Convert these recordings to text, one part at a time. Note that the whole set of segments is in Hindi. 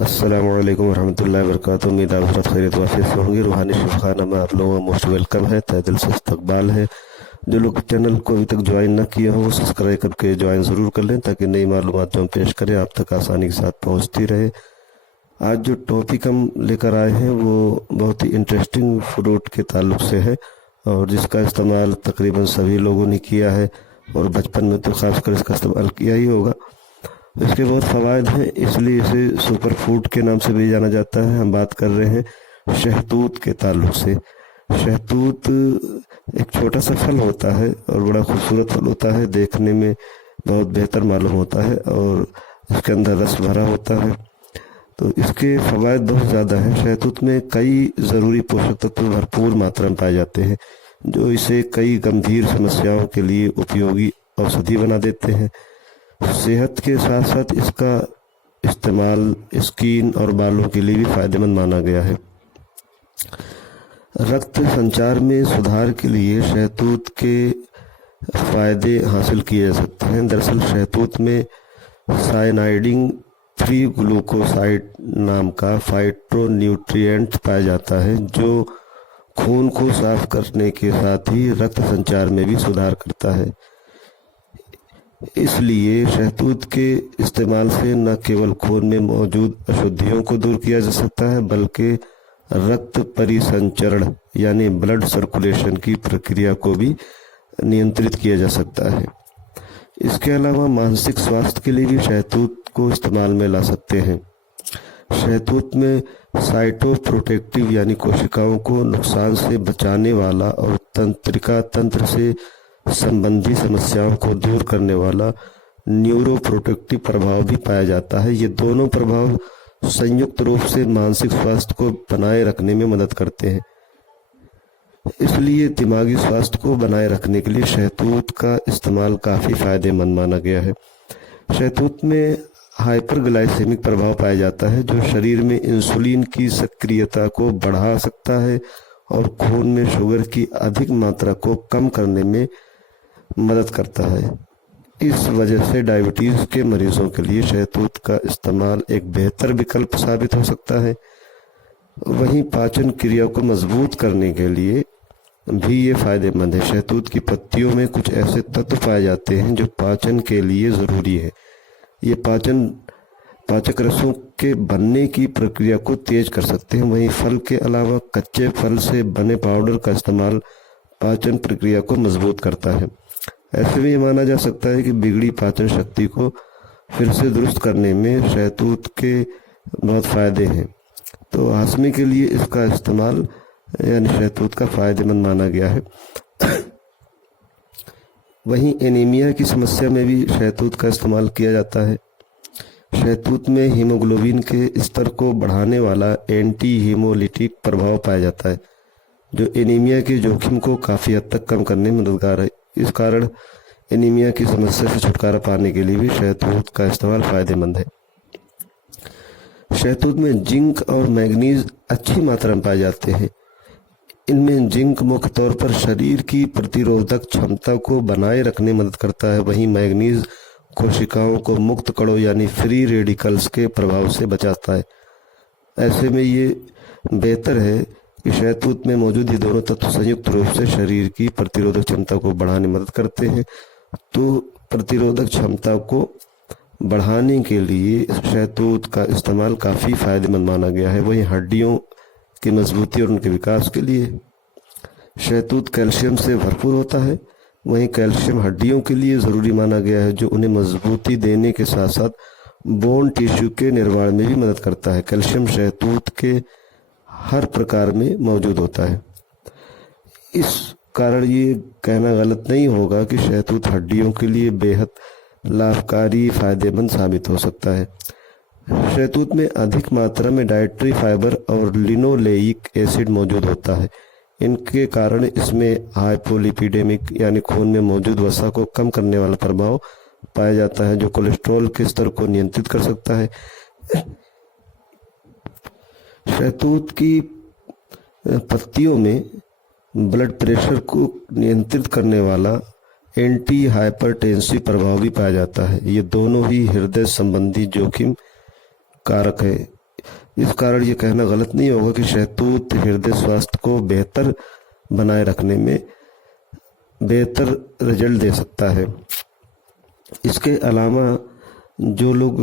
अस्सलामुअलैकुम वरहमतुल्लाहि वबरकातुहू। उम्मीद है आप खैरियत वाफियत से होंगे। रूहानी शिफाखाना में आप लोगों का मोस्ट वेलकम है, तहे दिल से इस्तकबाल है। जो लोग चैनल को अभी तक ज्वाइन ना किया हो वो सब्सक्राइब करके ज्वाइन ज़रूर कर लें ताकि नई मालूमात जो हम पेश करें आप तक आसानी के साथ पहुँचती रहे। आज जो टॉपिक हम लेकर आए हैं वो बहुत ही इंटरेस्टिंग फ्रूट के ताल्लुक से है और जिसका इस्तेमाल तकरीबन सभी लोगों ने किया है और बचपन में तो ख़ासकर इसका इस्तेमाल किया ही होगा। इसके बहुत फ़वाद हैं, इसलिए इसे सुपर फूड के नाम से भी जाना जाता है। हम बात कर रहे हैं शहतूत के ताल्लुक से। शहतूत एक छोटा सा फल होता है और बड़ा खूबसूरत फल होता है, देखने में बहुत बेहतर मालूम होता है और इसके अंदर रस भरा होता है। तो इसके फ़वाद बहुत ज़्यादा हैं। शहतूत में कई ज़रूरी पोषक तत्व भरपूर मात्रा में पाए जाते हैं जो इसे कई गंभीर समस्याओं के लिए उपयोगी औषधि बना देते हैं। सेहत के साथ साथ इसका इस्तेमाल स्किन और बालों के लिए भी फ़ायदेमंद माना गया है। रक्त संचार में सुधार के लिए शहतूत के फ़ायदे हासिल किए जा सकते हैं। दरअसल शहतूत में साइनाइडिन फ्री ग्लूकोसाइड नाम का फाइटोन्यूट्रिएंट पाया जाता है जो खून को साफ करने के साथ ही रक्त संचार में भी सुधार करता है। इसलिए शहतूत के इस्तेमाल से न केवल खून में मौजूद अशुद्धियों को दूर किया जा सकता है बल्कि रक्त परिसंचरण यानी ब्लड सर्कुलेशन की प्रक्रिया को भी नियंत्रित किया जा सकता है। इसके अलावा मानसिक स्वास्थ्य के लिए भी शहतूत को इस्तेमाल में ला सकते हैं। शहतूत में साइटोप्रोटेक्टिव यानी कोशिकाओं को नुकसान से बचाने वाला और तंत्रिका तंत्र से संबंधी समस्याओं को दूर करने वाला न्यूरोप्रोटेक्टिव प्रभाव भी पाया जाता है। ये दोनों प्रभाव संयुक्त रूप से मानसिक स्वास्थ्य को बनाए रखने में मदद करते हैं। इसलिए दिमागी स्वास्थ्य को बनाए रखने के लिए शहतूत का इस्तेमाल काफ़ी फ़ायदेमंद माना गया है। शहतूत में हाइपरग्लाइसेमिक प्रभाव पाया जाता है जो शरीर में इंसुलिन की सक्रियता को बढ़ा सकता है और खून में शुगर की अधिक मात्रा को कम करने में मदद करता है। इस वजह से डायबिटीज़ के मरीजों के लिए शहतूत का इस्तेमाल एक बेहतर विकल्प साबित हो सकता है। वहीं पाचन क्रिया को मजबूत करने के लिए भी ये फ़ायदेमंद है। शहतूत की पत्तियों में कुछ ऐसे तत्व पाए जाते हैं जो पाचन के लिए ज़रूरी है। ये पाचक रसों के बनने की प्रक्रिया को तेज कर सकते हैं। वहीं फल के अलावा कच्चे फल से बने पाउडर का इस्तेमाल पाचन प्रक्रिया को मजबूत करता है। ऐसे भी माना जा सकता है कि बिगड़ी पाचन शक्ति को फिर से दुरुस्त करने में शहतूत के बहुत फ़ायदे हैं। तो हाशमी के लिए इसका इस्तेमाल यानी शहतूत का फ़ायदेमंद माना गया है। वहीं एनीमिया की समस्या में भी शहतूत का इस्तेमाल किया जाता है। शहतूत में हीमोग्लोबिन के स्तर को बढ़ाने वाला एंटी हीमोलिटिक प्रभाव पाया जाता है जो एनीमिया के जोखिम को काफ़ी हद तक कम करने में मददगार है। इस कारण एनीमिया की समस्या से छुटकारा पाने के लिए भी शहतूत का इस्तेमाल फ़ायदेमंद है। शहतूत में जिंक और मैग्नीज अच्छी मात्रा में पाए जाते हैं। इनमें जिंक मुख्य तौर पर शरीर की प्रतिरोधक क्षमता को बनाए रखने में मदद करता है। वहीं मैग्नीज कोशिकाओं को मुक्त कणों यानी फ्री रेडिकल्स के प्रभाव से बचाता है। ऐसे में ये बेहतर है कि शहतूत में मौजूद ये दोनों तत्व संयुक्त रूप से शरीर की प्रतिरोधक क्षमता को बढ़ाने में मदद करते हैं। तो प्रतिरोधक क्षमता को बढ़ाने के लिए शहतूत का इस्तेमाल काफ़ी फ़ायदेमंद माना गया है। वहीं हड्डियों की मजबूती और उनके विकास के लिए शहतूत कैल्शियम से भरपूर होता है। वहीं कैल्शियम हड्डियों के लिए ज़रूरी माना गया है जो उन्हें मजबूती देने के साथ साथ बोन टिश्यू के निर्माण में भी मदद करता है। कैल्शियम शहतूत के हर प्रकार में मौजूद होता है। इस कारण ये कहना गलत नहीं होगा कि शहतूत हड्डियों के लिए बेहद लाभकारी फ़ायदेमंद साबित हो सकता है। शहतूत में अधिक मात्रा में डाइटरी फाइबर और लिनोलेइक एसिड मौजूद होता है। इनके कारण इसमें हाइपोलिपिडेमिक यानी खून में मौजूद वसा को कम करने वाला प्रभाव पाया जाता है जो कोलेस्ट्रॉल के स्तर को नियंत्रित कर सकता है। शहतूत की पत्तियों में ब्लड प्रेशर को नियंत्रित करने वाला एंटी हाइपरटेंसिव प्रभाव भी पाया जाता है। ये दोनों ही हृदय संबंधी जोखिम कारक है। इस कारण ये कहना गलत नहीं होगा कि शहतूत हृदय स्वास्थ्य को बेहतर बनाए रखने में बेहतर रिजल्ट दे सकता है। इसके अलावा जो लोग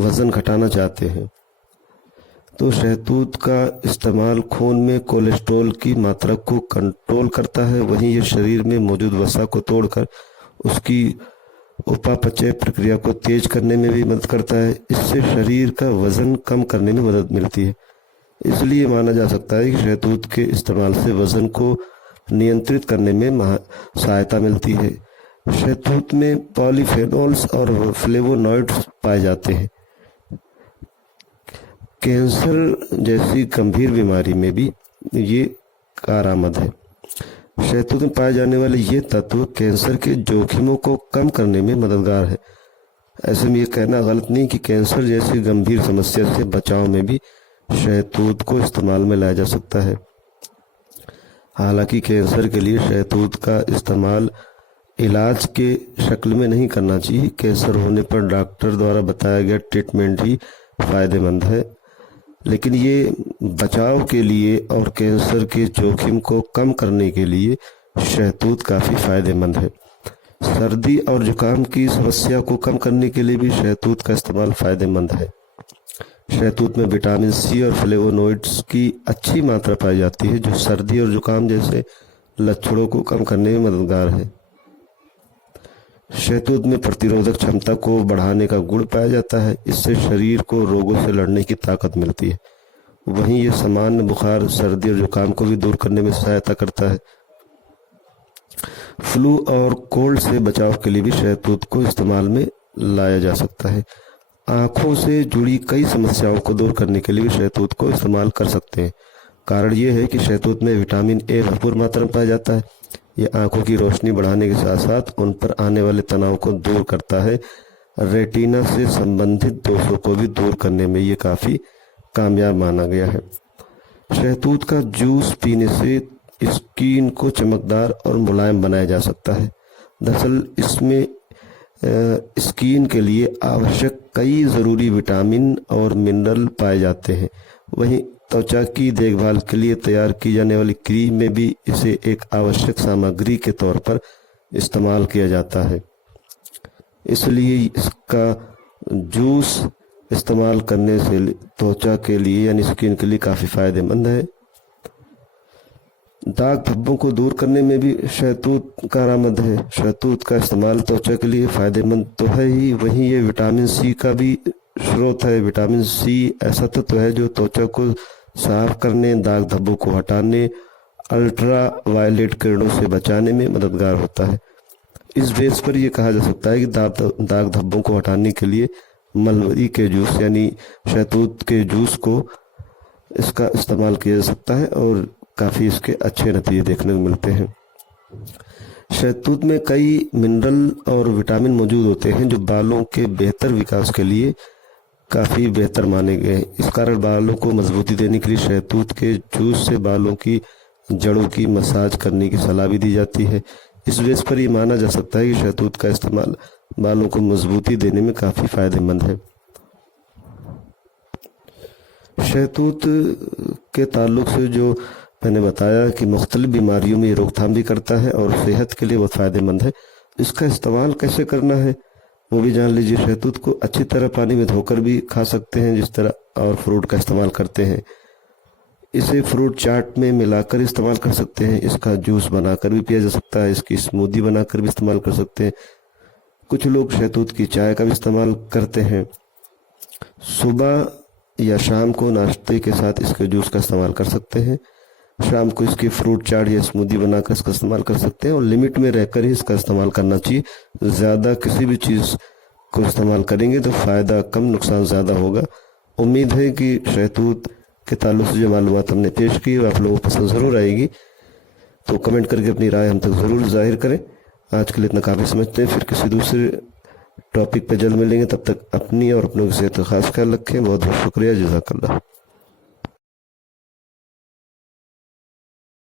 वज़न घटाना चाहते हैं तो शहतूत का इस्तेमाल खून में कोलेस्ट्रॉल की मात्रा को कंट्रोल करता है। वहीं ये शरीर में मौजूद वसा को तोड़कर उसकी उपापचय प्रक्रिया को तेज करने में भी मदद करता है। इससे शरीर का वज़न कम करने में मदद मिलती है। इसलिए माना जा सकता है कि शहतूत के इस्तेमाल से वज़न को नियंत्रित करने में सहायता मिलती है। शहतूत में पॉलीफेनॉल्स और फ्लेवोनॉइड्स पाए जाते हैं। कैंसर जैसी गंभीर बीमारी में भी ये कारआमद है। शहतूत में पाए जाने वाले ये तत्व कैंसर के जोखिमों को कम करने में मददगार है। ऐसे में ये कहना गलत नहीं कि कैंसर जैसी गंभीर समस्या से बचाव में भी शहतूत को इस्तेमाल में लाया जा सकता है। हालांकि कैंसर के लिए शहतूत का इस्तेमाल इलाज के शक्ल में नहीं करना चाहिए। कैंसर होने पर डॉक्टर द्वारा बताया गया ट्रीटमेंट ही फायदेमंद है, लेकिन ये बचाव के लिए और कैंसर के जोखिम को कम करने के लिए शहतूत काफ़ी फायदेमंद है। सर्दी और जुकाम की समस्या को कम करने के लिए भी शहतूत का इस्तेमाल फायदेमंद है। शहतूत में विटामिन सी और फ्लेवोनॉइड्स की अच्छी मात्रा पाई जाती है, जो सर्दी और जुकाम जैसे लक्षणों को कम करने में मददगार है। शहतूत में प्रतिरोधक क्षमता को बढ़ाने का गुण पाया जाता है। इससे शरीर को रोगों से लड़ने की ताकत मिलती है। वहीं ये सामान्य बुखार, सर्दी और जुकाम को भी दूर करने में सहायता करता है। फ्लू और कोल्ड से बचाव के लिए भी शहतूत को इस्तेमाल में लाया जा सकता है। आँखों से जुड़ी कई समस्याओं को दूर करने के लिए भी शहतूत को इस्तेमाल कर सकते हैं। कारण ये है कि शहतूत में विटामिन ए भरपूर मात्रा में पाया जाता है। ये आंखों की रोशनी बढ़ाने के साथ साथ उन पर आने वाले तनाव को दूर करता है। रेटिना से संबंधित दोषों को भी दूर करने में ये काफ़ी कामयाब माना गया है। शहतूत का जूस पीने से स्किन को चमकदार और मुलायम बनाया जा सकता है। दरअसल इसमें स्किन के लिए आवश्यक कई ज़रूरी विटामिन और मिनरल पाए जाते हैं। वहीं त्वचा की देखभाल के लिए तैयार की जाने वाली क्रीम में भी इसे एक आवश्यक सामग्री के तौर पर इस्तेमाल किया जाता है। इसलिए इसका जूस इस्तेमाल करने से त्वचा के लिए यानी स्किन के लिए काफ़ी फायदेमंद है। दाग धब्बों को दूर करने में भी शहतूत कारआमद है। शहतूत का इस्तेमाल त्वचा के लिए फायदेमंद तो है ही, वहीं ये विटामिन सी का भी स्रोत है। विटामिन सी ऐसा तत्व है जो त्वचा को साफ करने, दाग धब्बों को हटाने, अल्ट्रा वायलेट किरणों से बचाने में मददगार होता है। इस बेस पर यह कहा जा सकता है कि दाग धब्बों को हटाने के लिए मलबरी के जूस यानी शहतूत के जूस को इसका इस्तेमाल किया जा सकता है और काफ़ी इसके अच्छे नतीजे देखने को मिलते हैं। शहतूत में कई मिनरल और विटामिन मौजूद होते हैं जो बालों के बेहतर विकास के लिए काफ़ी बेहतर माने गए हैं। इस कारण बालों को मजबूती देने के लिए शहतूत के जूस से बालों की जड़ों की मसाज करने की सलाह भी दी जाती है। इस बेस पर यह माना जा सकता है कि शहतूत का इस्तेमाल बालों को मजबूती देने में काफ़ी फायदेमंद है। शहतूत के ताल्लुक से जो मैंने बताया कि मुख्तलिफ बीमारियों में रोकथाम भी करता है और सेहत के लिए बहुत फ़ायदेमंद है। इसका इस्तेमाल कैसे करना है वो भी जान लीजिए। शहतूत को अच्छी तरह पानी में धोकर भी खा सकते हैं जिस तरह और फ्रूट का इस्तेमाल करते हैं। इसे फ्रूट चाट में मिलाकर इस्तेमाल कर सकते हैं। इसका जूस बनाकर भी पिया जा सकता है। इसकी स्मूदी बनाकर भी इस्तेमाल कर सकते हैं। कुछ लोग शहतूत की चाय का भी इस्तेमाल करते हैं। सुबह या शाम को नाश्ते के साथ इसके जूस का इस्तेमाल कर सकते हैं। शाम को इसकी फ्रूट चाट या स्मूदी बनाकर इसका इस्तेमाल कर सकते हैं और लिमिट में रहकर ही इसका इस्तेमाल करना चाहिए। ज़्यादा किसी भी चीज़ को इस्तेमाल करेंगे तो फ़ायदा कम नुकसान ज़्यादा होगा। उम्मीद है कि शहतूत के ताल्लुक से जो मालूमात हमने पेश की वो आप लोगों को पसंद ज़रूर आएगी, तो कमेंट करके अपनी राय हम तक ज़रूर जाहिर करें। आज के लिए इतना काफ़ी समझते हैं, फिर किसी दूसरे टॉपिक पर जल्द मिलेंगे। तब तक अपनी और अपनों की सेहत का खास ख्याल रखें। बहुत बहुत शुक्रिया। जज़ाकल्लाह।